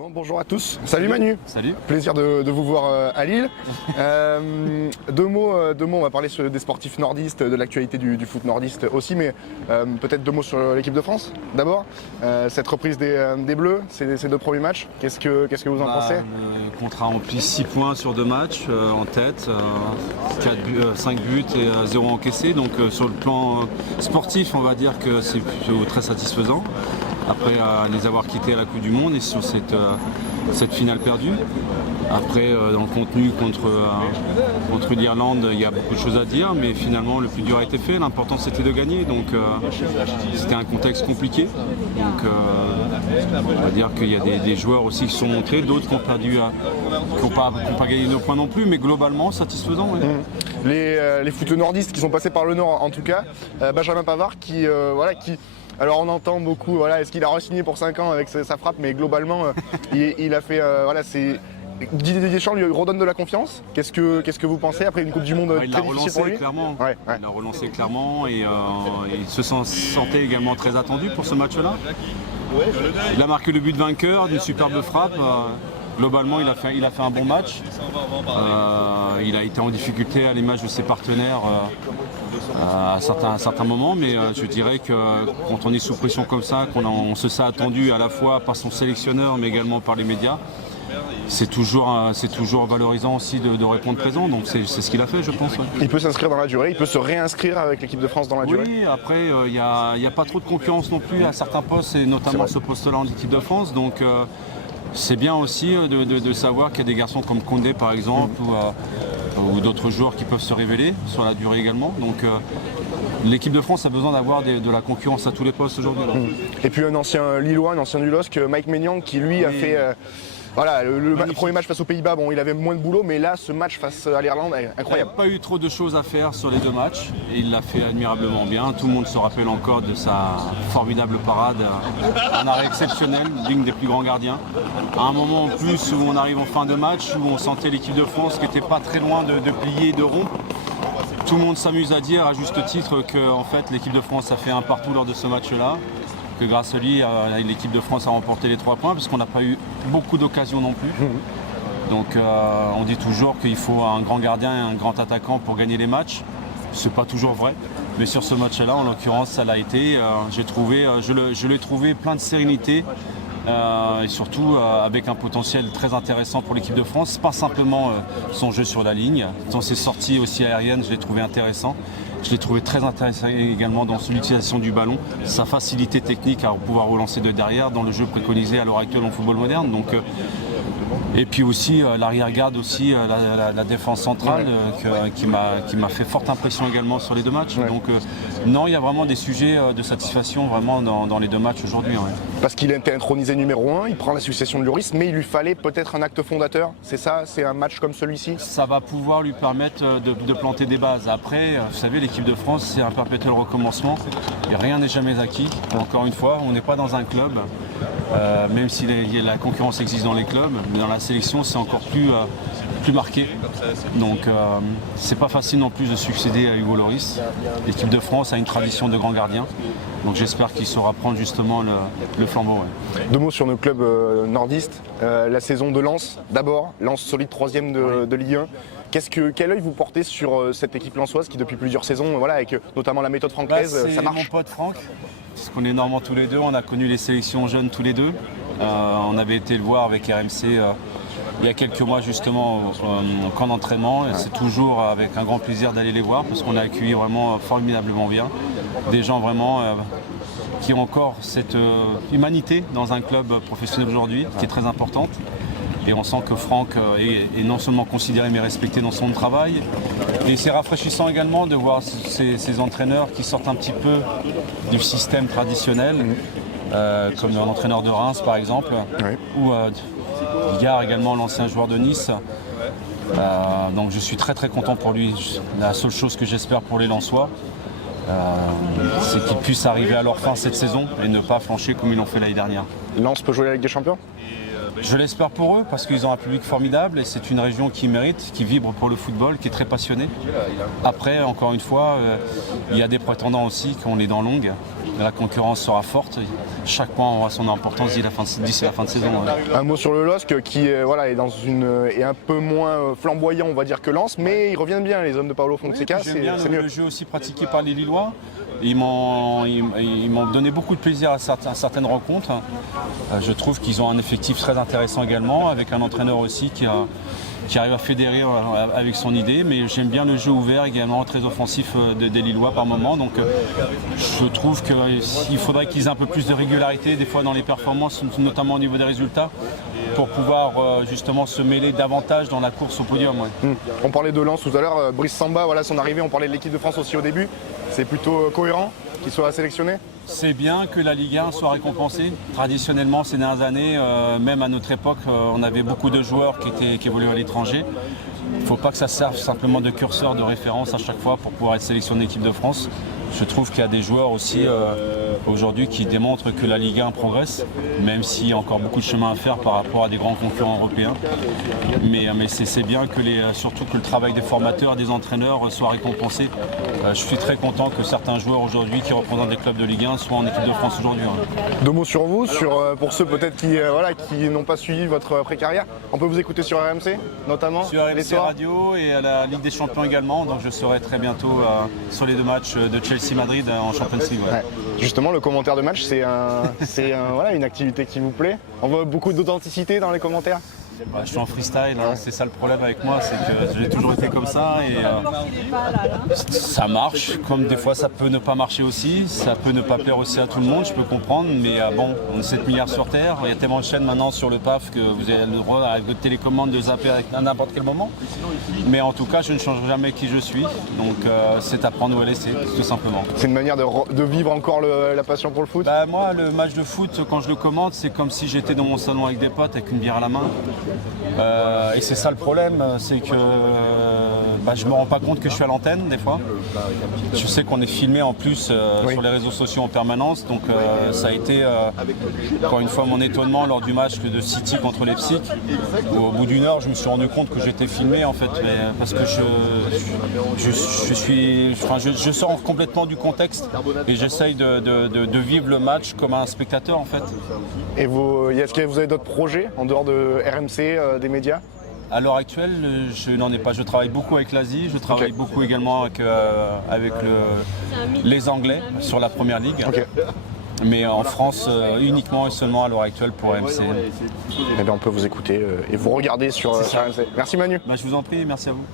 Bon, bonjour à tous. Salut Manu. Salut. Plaisir de vous voir à Lille. Deux mots, on va parler des sportifs nordistes, de l'actualité du foot nordiste aussi, mais peut-être deux mots sur l'équipe de France d'abord. Cette reprise des Bleus, ces deux premiers matchs, qu'est-ce que vous en pensez? Le contrat rempli 6 points sur 2 matchs en tête, 5 buts et 0 encaissé. Donc sur le plan sportif, on va dire que c'est plutôt très satisfaisant. Après les avoir quittés à la Coupe du Monde et sur cette finale perdue. Après, dans le contenu contre l'Irlande, il y a beaucoup de choses à dire, mais finalement le plus dur a été fait. L'important c'était de gagner, donc c'était un contexte compliqué. Donc on va dire qu'il y a des joueurs aussi qui sont montrés, d'autres qui n'ont pas gagné nos points non plus, mais globalement satisfaisant. Ouais. Les footeux nordistes qui sont passés par le Nord en tout cas, Benjamin Pavard qui alors on entend beaucoup, est-ce qu'il a re-signé pour 5 ans avec sa frappe, mais globalement il a fait, Didier Deschamps lui redonne de la confiance. Qu'est-ce que vous pensez après une Coupe du Monde très difficile pour lui? Clairement. Ouais. Il a relancé clairement et il se sentait également très attendu pour ce match-là. Il a marqué le but vainqueur d'une superbe frappe. Globalement, il a fait un bon match. Il a été en difficulté à l'image de ses partenaires à certains moments, mais je dirais que quand on est sous pression comme ça, qu'on se sent attendu à la fois par son sélectionneur, mais également par les médias, c'est toujours valorisant aussi de répondre présent, donc c'est ce qu'il a fait, je pense. Ouais. Il peut s'inscrire dans la durée, il peut se réinscrire avec l'équipe de France dans la durée. Oui, après, il n'y a pas trop de concurrence non plus à certains postes, et notamment ce poste-là en équipe de France, donc c'est bien aussi de savoir qu'il y a des garçons comme Condé par exemple, ou d'autres joueurs qui peuvent se révéler sur la durée également. Donc l'équipe de France a besoin d'avoir de la concurrence à tous les postes aujourd'hui. Et puis un ancien Lillois, un ancien du LOSC, Mike Maignan, qui lui a fait... le premier match face aux Pays-Bas, bon, il avait moins de boulot, mais là, ce match face à l'Irlande, incroyable. Il n'y a pas eu trop de choses à faire sur les 2 matchs et il l'a fait admirablement bien. Tout le monde se rappelle encore de sa formidable parade, un arrêt exceptionnel, digne des plus grands gardiens. À un moment en plus où on arrive en fin de match, où on sentait l'équipe de France qui n'était pas très loin de plier et de rompre. Tout le monde s'amuse à dire, à juste titre, que en fait, l'équipe de France a fait un partout lors de ce match-là. Que grâce à lui, l'équipe de France a remporté les 3 points, puisqu'on n'a pas eu beaucoup d'occasions non plus. Donc on dit toujours qu'il faut un grand gardien et un grand attaquant pour gagner les matchs. C'est pas toujours vrai, mais sur ce match-là, en l'occurrence, ça l'a été. Je l'ai trouvé plein de sérénité et surtout avec un potentiel très intéressant pour l'équipe de France. Pas simplement son jeu sur la ligne, dans ses sorties aussi aériennes, je l'ai trouvé intéressant. Je l'ai trouvé très intéressant également dans son utilisation du ballon, sa facilité technique à pouvoir relancer de derrière dans le jeu préconisé à l'heure actuelle en football moderne. Donc, et puis aussi l'arrière-garde, aussi la défense centrale qui m'a fait forte impression également sur les 2 matchs. Ouais. Donc non, il y a vraiment des sujets de satisfaction vraiment dans les 2 matchs aujourd'hui. Ouais. Parce qu'il a été intronisé numéro 1, il prend la succession de Lloris, mais il lui fallait peut-être un acte fondateur. C'est ça, c'est un match comme celui-ci? Ça va pouvoir lui permettre de planter des bases. Après, vous savez, l'équipe de France, c'est un perpétuel recommencement. Et rien n'est jamais acquis. Encore une fois, on n'est pas dans un club, même si la concurrence existe dans les clubs, mais dans la sélection, c'est encore plus marqué. Donc, c'est pas facile non plus de succéder à Hugo Lloris. L'équipe de France a une tradition de grands gardiens. Donc, j'espère qu'il saura prendre justement le flambeau. Ouais. 2 mots sur nos clubs nordistes. La saison de Lens, d'abord. Lens solide 3e de Ligue 1. Quel œil vous portez sur cette équipe lensoise qui depuis plusieurs saisons, avec notamment la méthode francaise, ça marche? C'est mon pote Franck, parce qu'on est normands tous les deux, on a connu les sélections jeunes tous les deux. On avait été le voir avec RMC il y a quelques mois justement au camp d'entraînement. Et c'est toujours avec un grand plaisir d'aller les voir parce qu'on a accueilli vraiment formidablement bien. Des gens vraiment qui ont encore cette humanité dans un club professionnel aujourd'hui qui est très importante. Et on sent que Franck est non seulement considéré mais respecté dans son travail. Et c'est rafraîchissant également de voir ces entraîneurs qui sortent un petit peu du système traditionnel, comme l'entraîneur de Reims par exemple, ou Bigard également, l'ancien joueur de Nice. Donc je suis très très content pour lui. La seule chose que j'espère pour les Lensois, c'est qu'ils puissent arriver à leur fin cette saison et ne pas flancher comme ils l'ont fait l'année dernière. Lens peut jouer la Ligue des Champions? Je l'espère pour eux parce qu'ils ont un public formidable et c'est une région qui mérite, qui vibre pour le football, qui est très passionnée. Après, encore une fois, il y a des prétendants aussi qui ont les dents longues La concurrence sera forte. Chaque point aura son importance d'ici la fin de saison. Ouais. Un mot sur le LOSC qui est un peu moins flamboyant, on va dire, que Lens, mais ils reviennent bien, les hommes de Paulo Fonseca. Oui, j'aime bien c'est mieux. le jeu aussi pratiqué par les Lillois. Ils m'ont donné beaucoup de plaisir à certaines rencontres. Je trouve qu'ils ont un effectif très intéressant également, avec un entraîneur aussi qui arrive à fédérer avec son idée, mais j'aime bien le jeu ouvert également, très offensif des Lillois par moment. Donc je trouve qu'il faudrait qu'ils aient un peu plus de régularité des fois dans les performances, notamment au niveau des résultats, pour pouvoir justement se mêler davantage dans la course au podium. Ouais. On parlait de Lens tout à l'heure, Brice Samba, voilà son arrivée, on parlait de l'équipe de France aussi au début. C'est plutôt cohérent qu'il soit sélectionné? C'est bien que la Ligue 1 soit récompensée. Traditionnellement, ces dernières années, même à notre époque, on avait beaucoup de joueurs qui évoluaient à l'étranger. Il ne faut pas que ça serve simplement de curseur de référence à chaque fois pour pouvoir être sélectionné équipe de France. Je trouve qu'il y a des joueurs aussi aujourd'hui qui démontrent que la Ligue 1 progresse, même s'il y a encore beaucoup de chemin à faire par rapport à des grands concurrents européens. Mais c'est bien surtout que le travail des formateurs, des entraîneurs soit récompensé. Je suis très content que certains joueurs aujourd'hui qui représentent des clubs de Ligue 1 soient en équipe de France aujourd'hui. Deux mots sur vous, pour ceux peut-être qui n'ont pas suivi votre pré-carrière. On peut vous écouter sur RMC notamment? Sur RMC Radio et à la Ligue des Champions également, donc je serai très bientôt sur les deux matchs de Chelsea-Madrid en Champions League. Ouais. Ouais. Justement, le commentaire de match, c'est une activité qui vous plaît? On voit beaucoup d'authenticité dans les commentaires? Bah, je suis en freestyle, hein. C'est ça le problème avec moi, c'est que j'ai toujours été comme ça et ça marche, comme des fois ça peut ne pas marcher aussi, ça peut ne pas plaire aussi à tout le monde, je peux comprendre, mais bon, on est 7 milliards sur Terre, il y a tellement de chaînes maintenant sur le PAF que vous avez le droit avec votre télécommande de zapper à n'importe quel moment. Mais en tout cas, je ne changerai jamais qui je suis, donc c'est à prendre ou à laisser, tout simplement. C'est une manière de vivre encore la passion pour le foot? Bah, moi, le match de foot, quand je le commente, c'est comme si j'étais dans mon salon avec des potes, avec une bière à la main. Et c'est ça le problème, c'est que je me rends pas compte que je suis à l'antenne des fois. Je sais qu'on est filmé en plus sur les réseaux sociaux en permanence, donc ça a été encore une fois mon étonnement lors du match de City contre Leipzig. Au bout d'une heure, je me suis rendu compte que j'étais filmé en fait, parce que je sors complètement du contexte et j'essaye de vivre le match comme un spectateur en fait. Et est-ce que vous avez d'autres projets en dehors de RMC, des médias? À l'heure actuelle, je n'en ai pas. Je travaille beaucoup avec l'Asie, je travaille beaucoup également avec les Anglais sur la Première Ligue. Okay. Mais en France, uniquement et seulement à l'heure actuelle pour RMC. Eh bien, on peut vous écouter et vous regarder sur RMC. Merci Manu. Je vous en prie, merci à vous.